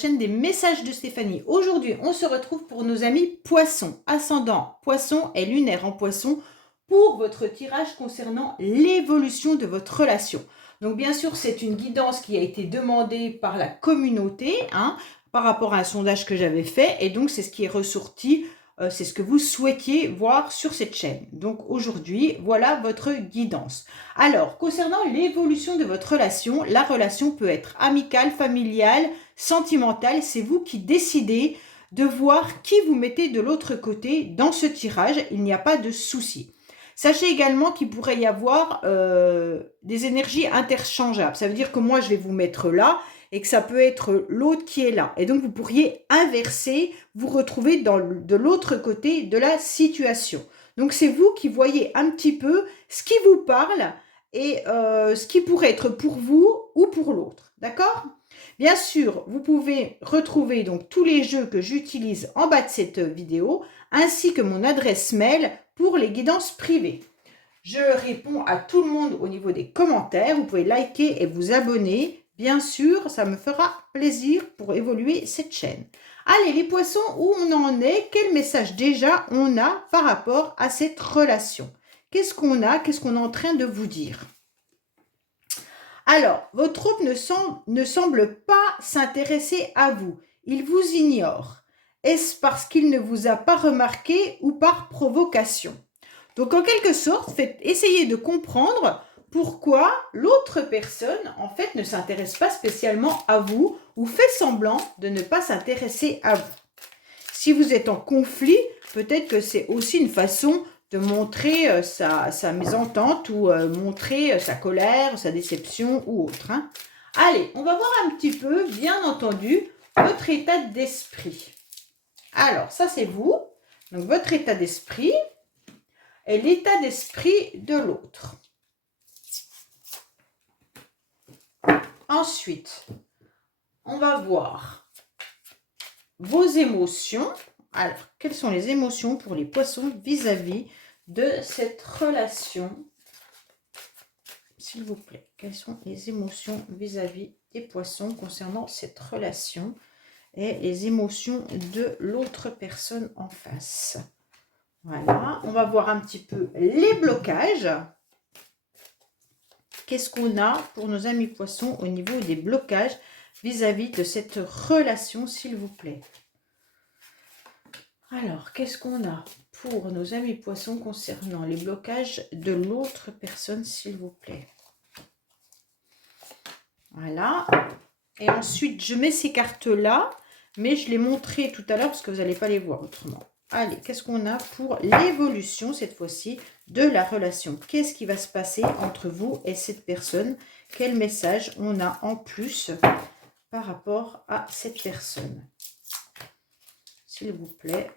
chaîne des messages de Stéphanie. Aujourd'hui, on se retrouve pour nos amis poissons, ascendant poisson et lunaire en poisson, pour votre tirage concernant l'évolution de votre relation. Donc bien sûr, c'est une guidance qui a été demandée par la communauté, par rapport à un sondage que j'avais fait, et donc c'est ce qui est ressorti, c'est ce que vous souhaitiez voir sur cette chaîne. Donc aujourd'hui, voilà votre guidance. Alors, concernant l'évolution de votre relation, la relation peut être amicale, familiale, sentimentale, c'est vous qui décidez de voir qui vous mettez de l'autre côté dans ce tirage, il n'y a pas de souci. Sachez également qu'il pourrait y avoir des énergies interchangeables. Ça veut dire que moi, je vais vous mettre là et que ça peut être l'autre qui est là. Et donc, vous pourriez inverser, vous retrouver de l'autre côté de la situation. Donc, c'est vous qui voyez un petit peu ce qui vous parle et ce qui pourrait être pour vous ou pour l'autre. D'accord ? Bien sûr, vous pouvez retrouver donc tous les jeux que j'utilise en bas de cette vidéo, ainsi que mon adresse mail pour les guidances privées. Je réponds à tout le monde au niveau des commentaires. Vous pouvez liker et vous abonner. Bien sûr, ça me fera plaisir pour évoluer cette chaîne. Allez, les poissons, où on en est? Quel message déjà on a par rapport à cette relation? Qu'est-ce qu'on a? Qu'est-ce qu'on est en train de vous dire? Alors, votre troupe ne semble pas s'intéresser à vous. Il vous ignore. Est-ce parce qu'il ne vous a pas remarqué ou par provocation? Donc, en quelque sorte, essayez de comprendre pourquoi l'autre personne, en fait, ne s'intéresse pas spécialement à vous ou fait semblant de ne pas s'intéresser à vous. Si vous êtes en conflit, peut-être que c'est aussi une façon de montrer sa mésentente ou montrer sa colère, sa déception ou autre. Allez, on va voir un petit peu, bien entendu, votre état d'esprit. Alors, ça c'est vous. Donc, votre état d'esprit et l'état d'esprit de l'autre. Ensuite, on va voir vos émotions. Alors, quelles sont les émotions pour les poissons vis-à-vis de cette relation? S'il vous plaît, quelles sont les émotions vis-à-vis des poissons concernant cette relation et les émotions de l'autre personne en face? Voilà, on va voir un petit peu les blocages. Qu'est-ce qu'on a pour nos amis poissons au niveau des blocages vis-à-vis de cette relation, s'il vous plaît? Alors, qu'est-ce qu'on a pour nos amis poissons concernant les blocages de l'autre personne, s'il vous plaît? Voilà. Et ensuite, je mets ces cartes-là, mais je les montrerai tout à l'heure parce que vous n'allez pas les voir autrement. Allez, qu'est-ce qu'on a pour l'évolution, cette fois-ci, de la relation? Qu'est-ce qui va se passer entre vous et cette personne? Quel message on a en plus par rapport à cette personne? S'il vous plaît.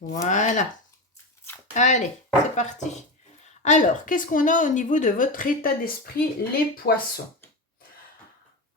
Voilà. Allez, c'est parti. Alors, qu'est-ce qu'on a au niveau de votre état d'esprit, les poissons?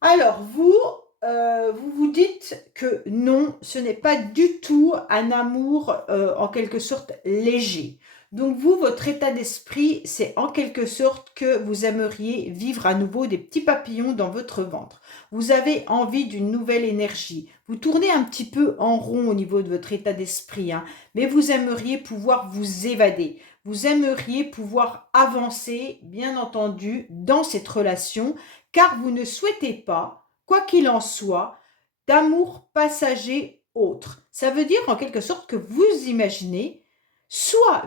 Alors, vous vous dites que non, ce n'est pas du tout un amour en quelque sorte léger. Donc vous, votre état d'esprit, c'est en quelque sorte que vous aimeriez vivre à nouveau des petits papillons dans votre ventre. Vous avez envie d'une nouvelle énergie. Vous tournez un petit peu en rond au niveau de votre état d'esprit, mais vous aimeriez pouvoir vous évader. Vous aimeriez pouvoir avancer, bien entendu, dans cette relation, car vous ne souhaitez pas, quoi qu'il en soit, d'amour passager autre. Ça veut dire en quelque sorte que vous imaginez soit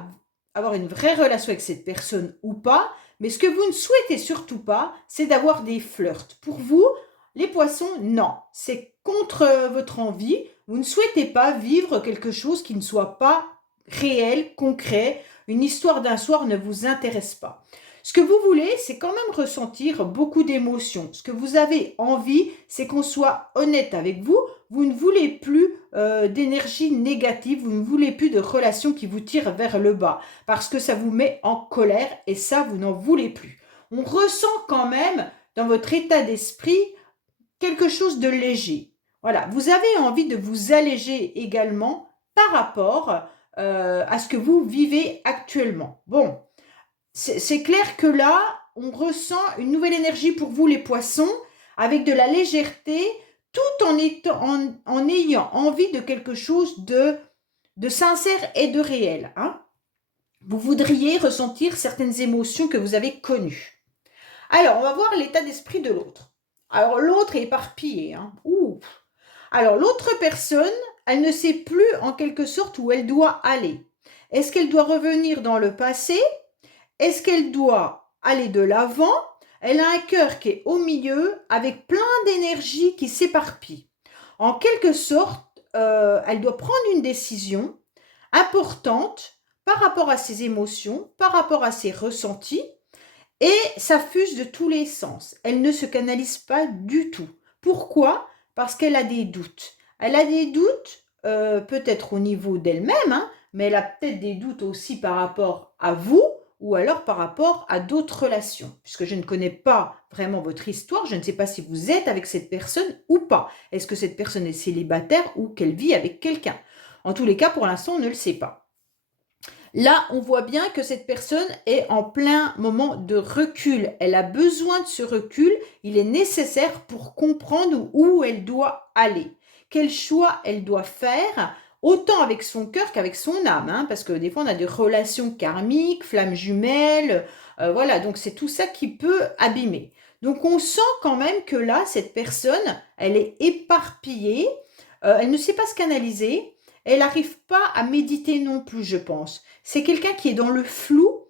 avoir une vraie relation avec cette personne ou pas, mais ce que vous ne souhaitez surtout pas, c'est d'avoir des flirts. Pour vous, les poissons, non, c'est contre votre envie. Vous ne souhaitez pas vivre quelque chose qui ne soit pas réel, concret. Une histoire d'un soir ne vous intéresse pas. Ce que vous voulez, c'est quand même ressentir beaucoup d'émotions. Ce que vous avez envie, c'est qu'on soit honnête avec vous. Vous ne voulez plus d'énergie négative, vous ne voulez plus de relations qui vous tirent vers le bas parce que ça vous met en colère et ça, vous n'en voulez plus. On ressent quand même dans votre état d'esprit quelque chose de léger. Voilà, vous avez envie de vous alléger également par rapport à ce que vous vivez actuellement. Bon, c'est clair que là, on ressent une nouvelle énergie pour vous les poissons, avec de la légèreté, tout en ayant envie de quelque chose de sincère et de réel. Hein. Vous voudriez ressentir certaines émotions que vous avez connues. Alors, on va voir l'état d'esprit de l'autre. Alors, l'autre est éparpillé. Hein. Ouh. Alors, l'autre personne, elle ne sait plus en quelque sorte où elle doit aller. Est-ce qu'elle doit revenir dans le passé? Est-ce qu'elle doit aller de l'avant? Elle a un cœur qui est au milieu avec plein d'énergie qui s'éparpille. En quelque sorte, elle doit prendre une décision importante par rapport à ses émotions, par rapport à ses ressentis, et ça fuse de tous les sens. Elle ne se canalise pas du tout. Pourquoi? Parce qu'elle a des doutes. Elle a des doutes, peut-être au niveau d'elle-même, hein, mais elle a peut-être des doutes aussi par rapport à vous, ou alors par rapport à d'autres relations. Puisque je ne connais pas vraiment votre histoire, je ne sais pas si vous êtes avec cette personne ou pas. Est-ce que cette personne est célibataire ou qu'elle vit avec quelqu'un? En tous les cas, pour l'instant, on ne le sait pas. Là, on voit bien que cette personne est en plein moment de recul. Elle a besoin de ce recul. Il est nécessaire pour comprendre où elle doit aller. Quel choix elle doit faire, autant avec son cœur qu'avec son âme. Hein, parce que des fois, on a des relations karmiques, flammes jumelles. Voilà, donc c'est tout ça qui peut abîmer. Donc on sent quand même que là, cette personne, elle est éparpillée. Elle ne sait pas se canaliser. Elle n'arrive pas à méditer non plus, je pense. C'est quelqu'un qui est dans le flou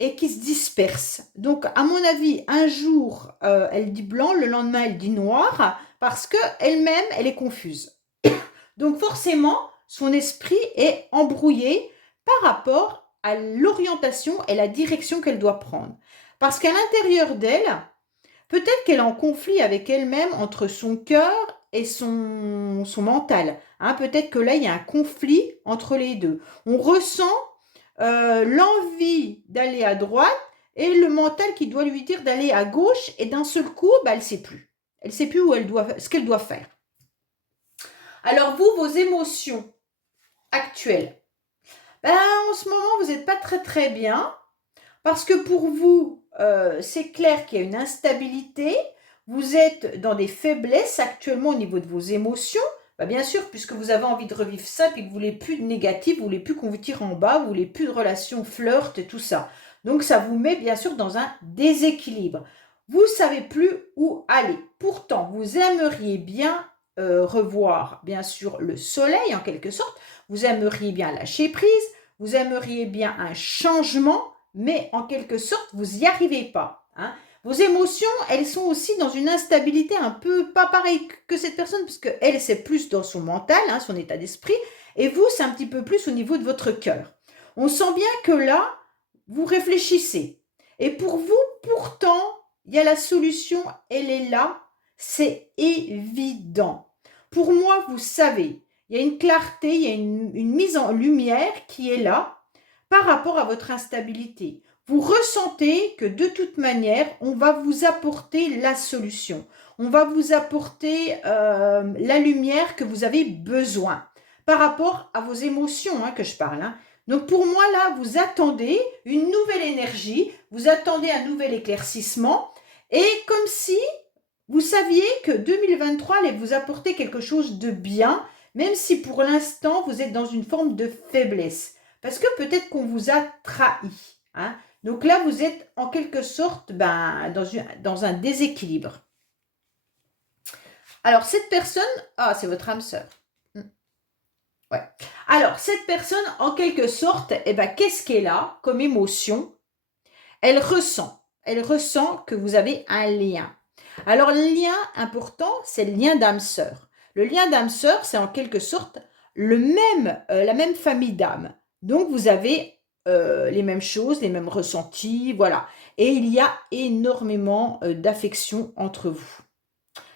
et qui se disperse. Donc, à mon avis, un jour, elle dit blanc, le lendemain, elle dit noir, parce qu'elle-même, elle est confuse. Donc, forcément, son esprit est embrouillé par rapport à l'orientation et la direction qu'elle doit prendre. Parce qu'à l'intérieur d'elle, peut-être qu'elle est en conflit avec elle-même entre son cœur et son mental. Hein, peut-être que là, il y a un conflit entre les deux. On ressent l'envie d'aller à droite et le mental qui doit lui dire d'aller à gauche et d'un seul coup, bah, elle ne sait plus. Elle ne sait plus ce qu'elle doit faire. Alors vous, vos émotions actuelles, ben, en ce moment, vous n'êtes pas très très bien parce que pour vous, c'est clair qu'il y a une instabilité, vous êtes dans des faiblesses actuellement au niveau de vos émotions. Bah bien sûr, puisque vous avez envie de revivre ça, puis que vous voulez plus de négatif, vous voulez plus qu'on vous tire en bas, vous voulez plus de relations flirt et tout ça. Donc ça vous met bien sûr dans un déséquilibre. Vous ne savez plus où aller. Pourtant, vous aimeriez bien revoir bien sûr le soleil en quelque sorte. Vous aimeriez bien lâcher prise. Vous aimeriez bien un changement, mais en quelque sorte, vous n'y arrivez pas. Hein. Vos émotions, elles sont aussi dans une instabilité un peu pas pareille que cette personne, parce qu'elle, c'est plus dans son mental, hein, son état d'esprit, et vous, c'est un petit peu plus au niveau de votre cœur. On sent bien que là, vous réfléchissez. Et pour vous, pourtant, il y a la solution, elle est là, c'est évident. Pour moi, vous savez, il y a une clarté, il y a une mise en lumière qui est là par rapport à votre instabilité. Vous ressentez que de toute manière, on va vous apporter la solution. On va vous apporter la lumière que vous avez besoin par rapport à vos émotions que je parle. Hein. Donc pour moi, là, vous attendez une nouvelle énergie, vous attendez un nouvel éclaircissement et comme si vous saviez que 2023 allait vous apporter quelque chose de bien, même si pour l'instant, vous êtes dans une forme de faiblesse. Parce que peut-être qu'on vous a trahi. Hein. Donc là, vous êtes en quelque sorte dans un déséquilibre. Alors, cette personne, c'est votre âme sœur. Ouais. Alors, cette personne, en quelque sorte, qu'est-ce qu'elle a comme émotion? Elle ressent que vous avez un lien. Alors, le lien important, c'est le lien d'âme sœur. Le lien d'âme sœur, c'est en quelque sorte la même famille d'âme. Donc, vous avez les mêmes choses, les mêmes ressentis, voilà. Et il y a énormément d'affection entre vous.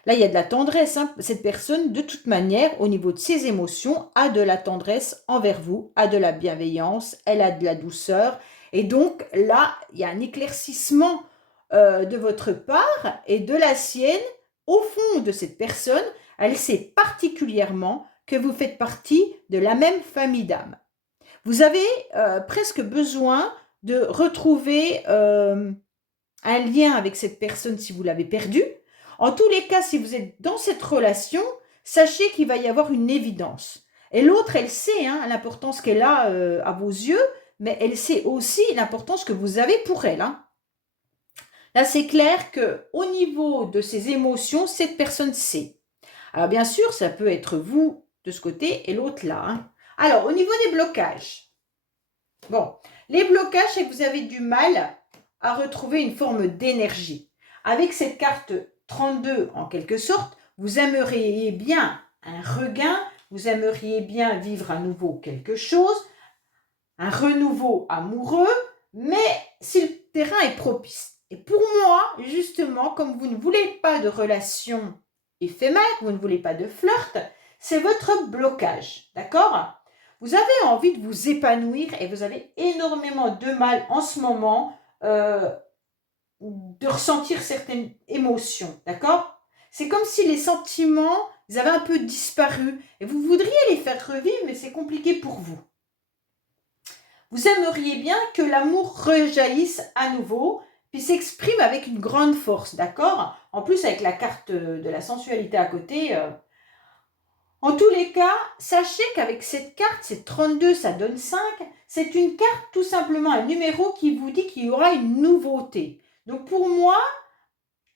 Là, il y a de la tendresse. Hein. Cette personne, de toute manière, au niveau de ses émotions, a de la tendresse envers vous, a de la bienveillance, elle a de la douceur. Et donc, là, il y a un éclaircissement de votre part et de la sienne. Au fond de cette personne, elle sait particulièrement que vous faites partie de la même famille d'âmes. Vous avez presque besoin de retrouver un lien avec cette personne si vous l'avez perdu. En tous les cas, si vous êtes dans cette relation, sachez qu'il va y avoir une évidence. Et l'autre, elle sait hein, l'importance qu'elle a à vos yeux, mais elle sait aussi l'importance que vous avez pour elle. Hein. Là, c'est clair qu'au niveau de ses émotions, cette personne sait. Alors, bien sûr, ça peut être vous de ce côté et l'autre là. Hein. Alors, au niveau des blocages. Bon, les blocages, c'est que vous avez du mal à retrouver une forme d'énergie. Avec cette carte 32, en quelque sorte, vous aimeriez bien un regain, vous aimeriez bien vivre à nouveau quelque chose, un renouveau amoureux, mais si le terrain est propice. Et pour moi, justement, comme vous ne voulez pas de relation éphémère, vous ne voulez pas de flirt, c'est votre blocage, d'accord ? Vous avez envie de vous épanouir et vous avez énormément de mal en ce moment de ressentir certaines émotions, d'accord ? C'est comme si les sentiments, ils avaient un peu disparu et vous voudriez les faire revivre, mais c'est compliqué pour vous. Vous aimeriez bien que l'amour rejaillisse à nouveau, puis s'exprime avec une grande force, d'accord ? En plus, avec la carte de la sensualité à côté. En tous les cas, sachez qu'avec cette carte, c'est 32, ça donne 5. C'est une carte, tout simplement, un numéro qui vous dit qu'il y aura une nouveauté. Donc pour moi,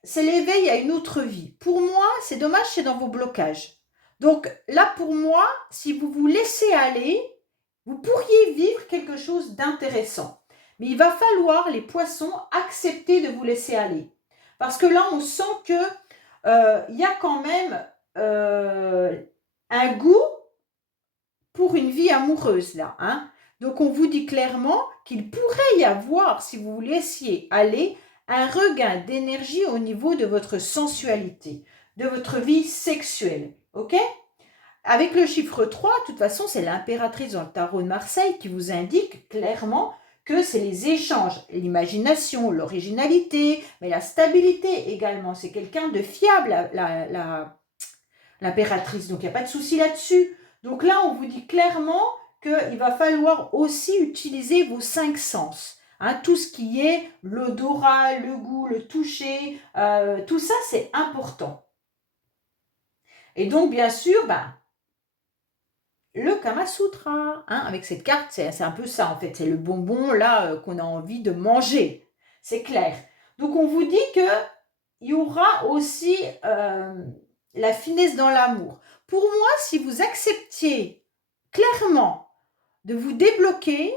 c'est l'éveil à une autre vie. Pour moi, c'est dommage, c'est dans vos blocages. Donc là, pour moi, si vous vous laissez aller, vous pourriez vivre quelque chose d'intéressant. Mais il va falloir, les poissons, accepter de vous laisser aller. Parce que là, on sent que y a quand même un goût pour une vie amoureuse, là. Hein. Donc, on vous dit clairement qu'il pourrait y avoir, si vous vous laissiez aller, un regain d'énergie au niveau de votre sensualité, de votre vie sexuelle. OK ? Avec le chiffre 3, de toute façon, c'est l'impératrice dans le tarot de Marseille qui vous indique clairement que c'est les échanges, l'imagination, l'originalité, mais la stabilité également. C'est quelqu'un de fiable, l'impératrice, donc il n'y a pas de souci là-dessus. Donc là, on vous dit clairement qu'il va falloir aussi utiliser vos 5 sens. Hein, tout ce qui est l'odorat, le goût, le toucher, tout ça, c'est important. Et donc, bien sûr, le Kama Sutra, hein, avec cette carte, c'est un peu ça en fait, c'est le bonbon là qu'on a envie de manger, c'est clair. Donc on vous dit qu'il y aura aussi la finesse dans l'amour. Pour moi, si vous acceptiez clairement de vous débloquer,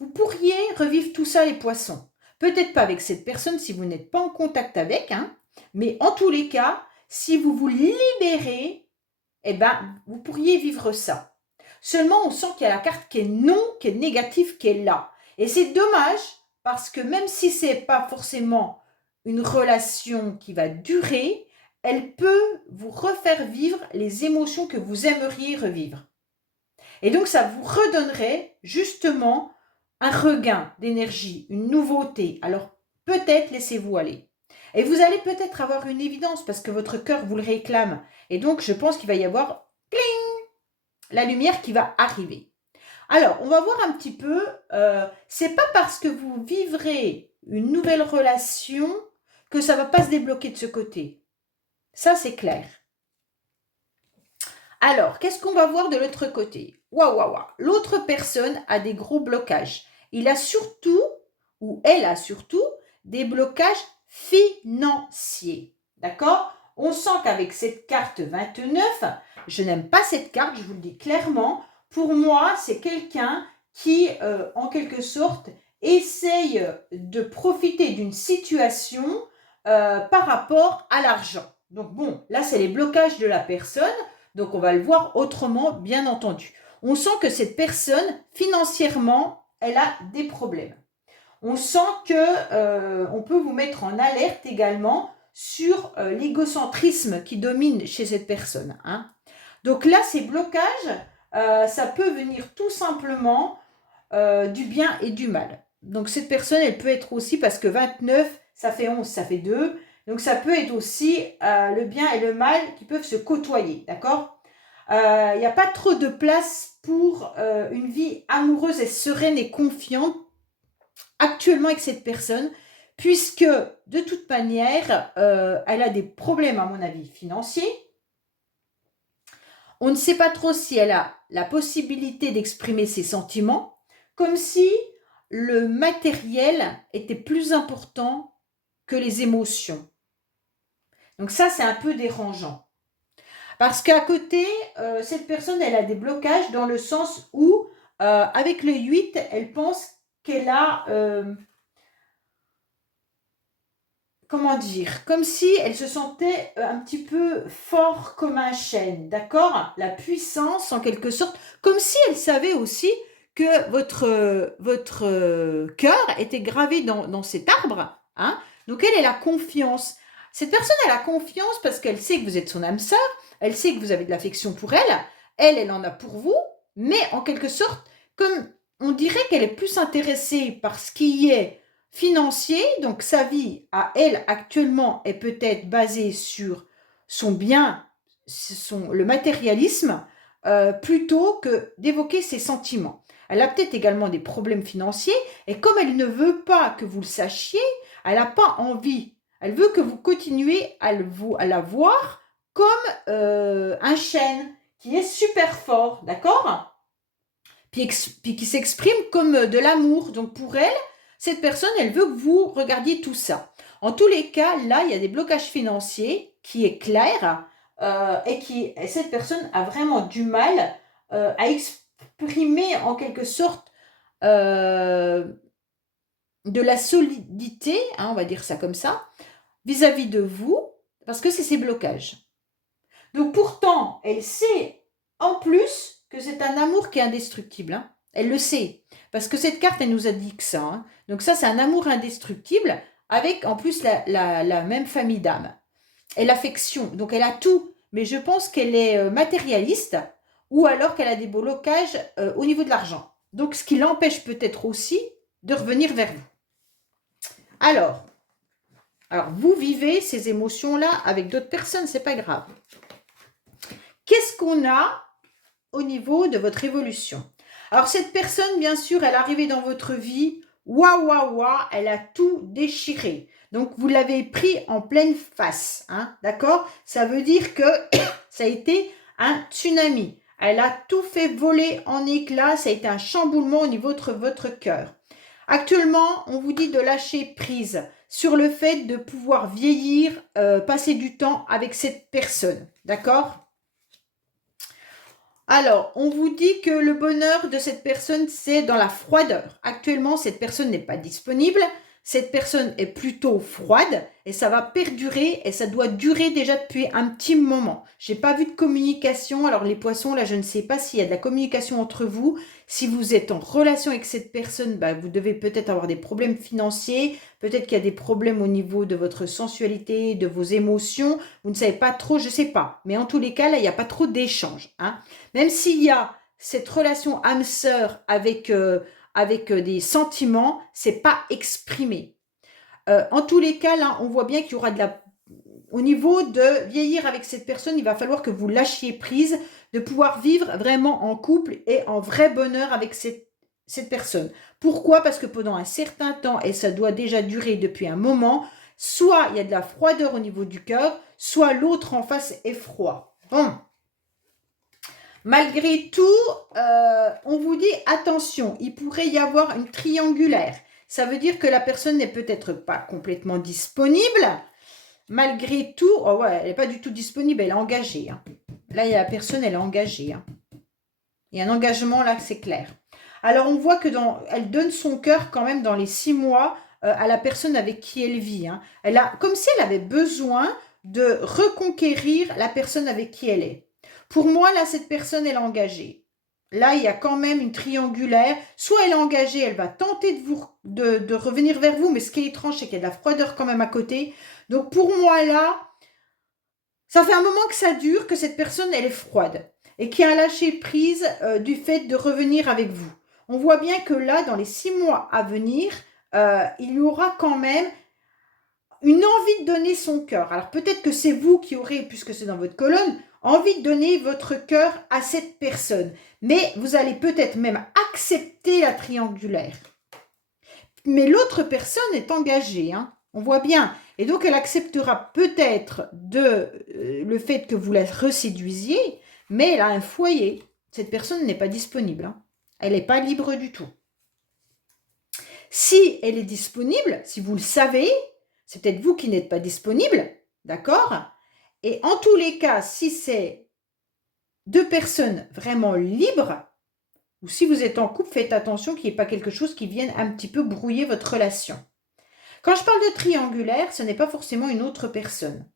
vous pourriez revivre tout ça les poissons. Peut-être pas avec cette personne si vous n'êtes pas en contact avec, hein, mais en tous les cas, si vous vous libérez, eh ben, vous pourriez vivre ça. Seulement, on sent qu'il y a la carte qui est non, qui est négative, qui est là. Et c'est dommage parce que même si ce n'est pas forcément une relation qui va durer, elle peut vous refaire vivre les émotions que vous aimeriez revivre. Et donc, ça vous redonnerait justement un regain d'énergie, une nouveauté. Alors, peut-être laissez-vous aller. Et vous allez peut-être avoir une évidence parce que votre cœur vous le réclame. Et donc, je pense qu'il va y avoir cling, la lumière qui va arriver. Alors, on va voir un petit peu, c'est pas parce que vous vivrez une nouvelle relation que ça va pas se débloquer de ce côté. Ça, c'est clair. Alors, qu'est-ce qu'on va voir de l'autre côté ? Waouh. L'autre personne a des gros blocages. Il a surtout, ou elle a surtout, des blocages financiers. D'accord ? On sent qu'avec cette carte 29, je n'aime pas cette carte, je vous le dis clairement. Pour moi, c'est quelqu'un qui, en quelque sorte, essaye de profiter d'une situation par rapport à l'argent. Donc bon, là, c'est les blocages de la personne. Donc, on va le voir autrement, bien entendu. On sent que cette personne, financièrement, elle a des problèmes. On sent qu'on peut vous mettre en alerte également sur l'égocentrisme qui domine chez cette personne. Hein. Donc là, ces blocages, ça peut venir tout simplement du bien et du mal. Donc cette personne, elle peut être aussi, parce que 29, ça fait 11, ça fait 2. Donc ça peut être aussi le bien et le mal qui peuvent se côtoyer, d'accord ? Il n'y a pas trop de place pour une vie amoureuse et sereine et confiante actuellement avec cette personne, puisque de toute manière, elle a des problèmes, à mon avis, financiers. On ne sait pas trop si elle a la possibilité d'exprimer ses sentiments, comme si le matériel était plus important que les émotions. Donc ça, c'est un peu dérangeant. Parce qu'à côté, cette personne, elle a des blocages dans le sens où, avec le 8, elle pense qu'elle a, comment dire, comme si elle se sentait un petit peu fort comme un chêne, d'accord? La puissance, en quelque sorte, comme si elle savait aussi que votre cœur était gravé dans cet arbre, hein? Donc elle a confiance. Cette personne, elle a confiance parce qu'elle sait que vous êtes son âme sœur, elle sait que vous avez de l'affection pour elle, elle en a pour vous, mais en quelque sorte, comme on dirait qu'elle est plus intéressée par ce qui est financier, donc sa vie à elle actuellement est peut-être basée sur son bien, le matérialisme, plutôt que d'évoquer ses sentiments. Elle a peut-être également des problèmes financiers et comme elle ne veut pas que vous le sachiez, elle n'a pas envie. Elle veut que vous continuiez à la voir comme un chêne qui est super fort, d'accord? Puis qui s'exprime comme de l'amour. Donc pour elle, cette personne, elle veut que vous regardiez tout ça. En tous les cas, là, il y a des blocages financiers qui est clair et cette personne a vraiment du mal à exprimer en quelque sorte de la solidité, hein, on va dire ça comme ça, vis-à-vis de vous, parce que c'est ses blocages. Donc pourtant, elle sait en plus que c'est un amour qui est indestructible, hein. Elle le sait. Parce que cette carte, elle nous a dit que ça, hein. Donc ça, c'est un amour indestructible avec en plus la même famille d'âme. Et l'affection. Donc elle a tout. Mais je pense qu'elle est matérialiste ou alors qu'elle a des blocages au niveau de l'argent. Donc ce qui l'empêche peut-être aussi de revenir vers vous. Alors, vous vivez ces émotions-là avec d'autres personnes, c'est pas grave. Qu'est-ce qu'on a au niveau de votre évolution? Alors cette personne, bien sûr, elle est arrivée dans votre vie, waouh, waouh, waouh, elle a tout déchiré. Donc vous l'avez pris en pleine face, hein, d'accord? Ça veut dire que ça a été un tsunami. Elle a tout fait voler en éclats, ça a été un chamboulement au niveau de votre cœur. Actuellement, on vous dit de lâcher prise sur le fait de pouvoir vieillir, passer du temps avec cette personne, d'accord? Alors, on vous dit que le bonheur de cette personne, c'est dans la froideur. Actuellement, cette personne n'est pas disponible. Cette personne est plutôt froide et ça va perdurer et ça doit durer déjà depuis un petit moment. J'ai pas vu de communication. Alors les poissons, là, je ne sais pas s'il y a de la communication entre vous. Si vous êtes en relation avec cette personne, bah, vous devez peut-être avoir des problèmes financiers. Peut-être qu'il y a des problèmes au niveau de votre sensualité, de vos émotions. Vous ne savez pas trop, je sais pas. Mais en tous les cas, là, il n'y a pas trop d'échanges, hein. Même s'il y a cette relation âme-sœur avec des sentiments, c'est pas exprimé. En tous les cas, là, on voit bien qu'il y aura au niveau de vieillir avec cette personne, il va falloir que vous lâchiez prise, de pouvoir vivre vraiment en couple et en vrai bonheur avec cette personne. Pourquoi? Parce que pendant un certain temps, et ça doit déjà durer depuis un moment, soit il y a de la froideur au niveau du cœur, soit l'autre en face est froid. Bon. Malgré tout, on vous dit attention, il pourrait y avoir une triangulaire. Ça veut dire que la personne n'est peut-être pas complètement disponible. Malgré tout, oh ouais, elle n'est pas du tout disponible, elle est engagée, hein. Là, il y a la personne, elle est engagée, hein. Il y a un engagement là, c'est clair. Alors, on voit que elle donne son cœur quand même dans les 6 mois à la personne avec qui elle vit, hein. Comme si elle avait besoin de reconquérir la personne avec qui elle est. Pour moi, là, cette personne, elle est engagée. Là, il y a quand même une triangulaire. Soit elle est engagée, elle va tenter de revenir vers vous, mais ce qui est étrange, c'est qu'il y a de la froideur quand même à côté. Donc, pour moi, là, ça fait un moment que ça dure, que cette personne, elle est froide et qui a lâché prise du fait de revenir avec vous. On voit bien que là, dans les 6 mois à venir, il y aura quand même une envie de donner son cœur. Alors peut-être que c'est vous qui aurez, puisque c'est dans votre colonne, envie de donner votre cœur à cette personne. Mais vous allez peut-être même accepter la triangulaire. Mais l'autre personne est engagée, hein. On voit bien. Et donc, elle acceptera peut-être le fait que vous la reséduisiez, mais elle a un foyer. Cette personne n'est pas disponible, hein. Elle n'est pas libre du tout. Si elle est disponible, si vous le savez, c'est peut-être vous qui n'êtes pas disponible, d'accord? Et en tous les cas, si c'est deux personnes vraiment libres, ou si vous êtes en couple, faites attention qu'il n'y ait pas quelque chose qui vienne un petit peu brouiller votre relation. Quand je parle de triangulaire, ce n'est pas forcément une autre personne.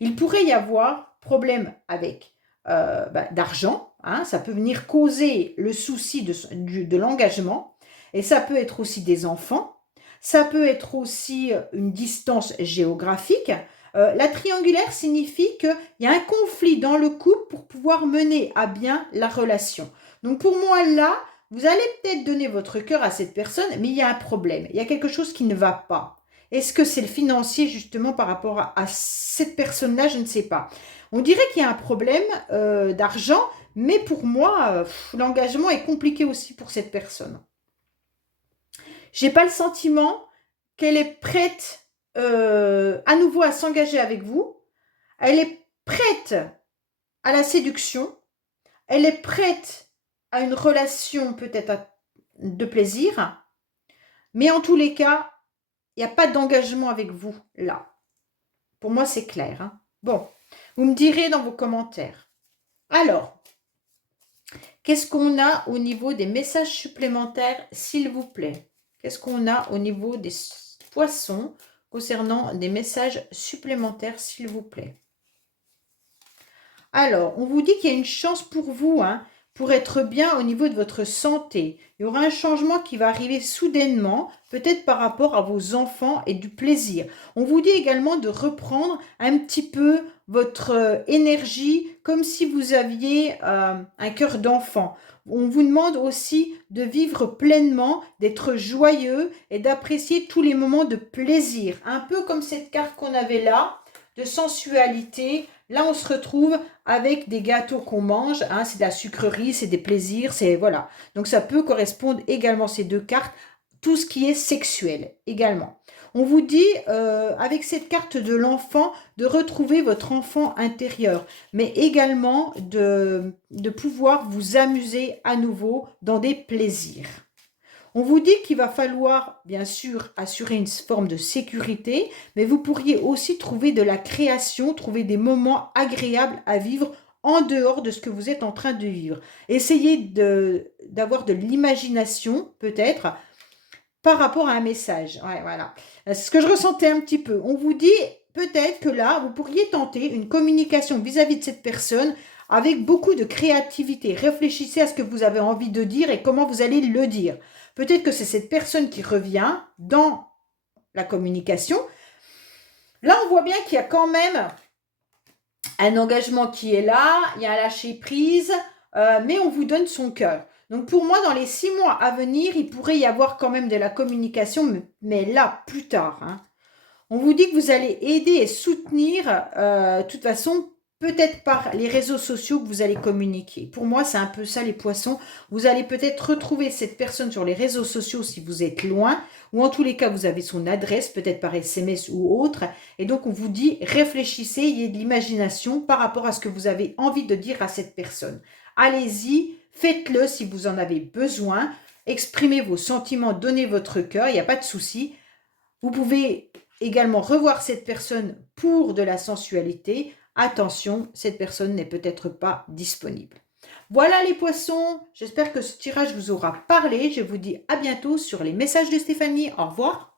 Il pourrait y avoir problème avec d'argent, hein, ça peut venir causer le souci de l'engagement, et ça peut être aussi des enfants, ça peut être aussi une distance géographique. La triangulaire signifie qu'il y a un conflit dans le couple pour pouvoir mener à bien la relation. Donc pour moi là, vous allez peut-être donner votre cœur à cette personne, mais il y a un problème, il y a quelque chose qui ne va pas. Est-ce que c'est le financier justement par rapport à cette personne-là? Je ne sais pas. On dirait qu'il y a un problème d'argent, mais pour moi, l'engagement est compliqué aussi pour cette personne. Je n'ai pas le sentiment qu'elle est prête à nouveau à s'engager avec vous. Elle est prête à la séduction. Elle est prête à une relation peut-être de plaisir. Mais en tous les cas, il n'y a pas d'engagement avec vous là. Pour moi, c'est clair, hein. Bon, vous me direz dans vos commentaires. Alors, qu'est-ce qu'on a au niveau des messages supplémentaires, s'il vous plaît? Qu'est-ce qu'on a au niveau des poissons concernant des messages supplémentaires, s'il vous plaît? Alors, on vous dit qu'il y a une chance pour vous, hein, pour être bien au niveau de votre santé. Il y aura un changement qui va arriver soudainement, peut-être par rapport à vos enfants et du plaisir. On vous dit également de reprendre un petit peu votre énergie comme si vous aviez un cœur d'enfant. On vous demande aussi de vivre pleinement, d'être joyeux et d'apprécier tous les moments de plaisir. Un peu comme cette carte qu'on avait là, de sensualité. Là, on se retrouve avec des gâteaux qu'on mange, hein, c'est de la sucrerie, c'est des plaisirs, c'est voilà. Donc, ça peut correspondre également, ces deux cartes, tout ce qui est sexuel également. On vous dit, avec cette carte de l'enfant, de retrouver votre enfant intérieur, mais également de pouvoir vous amuser à nouveau dans des plaisirs. On vous dit qu'il va falloir, bien sûr, assurer une forme de sécurité, mais vous pourriez aussi trouver de la création, trouver des moments agréables à vivre en dehors de ce que vous êtes en train de vivre. Essayez d'avoir de l'imagination, peut-être, par rapport à un message. Ouais, voilà. C'est ce que je ressentais un petit peu. On vous dit peut-être que là, vous pourriez tenter une communication vis-à-vis de cette personne avec beaucoup de créativité. Réfléchissez à ce que vous avez envie de dire et comment vous allez le dire. Peut-être que c'est cette personne qui revient dans la communication. Là, on voit bien qu'il y a quand même un engagement qui est là, il y a un lâcher-prise, mais on vous donne son cœur. Donc, pour moi, dans les 6 mois à venir, il pourrait y avoir quand même de la communication, mais là, plus tard, hein. On vous dit que vous allez aider et soutenir, de toute façon, peut-être par les réseaux sociaux que vous allez communiquer. Pour moi, c'est un peu ça les poissons. Vous allez peut-être retrouver cette personne sur les réseaux sociaux si vous êtes loin, ou en tous les cas, vous avez son adresse, peut-être par SMS ou autre. Et donc, on vous dit, réfléchissez, ayez de l'imagination par rapport à ce que vous avez envie de dire à cette personne. Allez-y, faites-le si vous en avez besoin. Exprimez vos sentiments, donnez votre cœur, il n'y a pas de souci. Vous pouvez également revoir cette personne pour de la sensualité. Attention, cette personne n'est peut-être pas disponible. Voilà les poissons, j'espère que ce tirage vous aura parlé. Je vous dis à bientôt sur les messages de Stéphanie. Au revoir.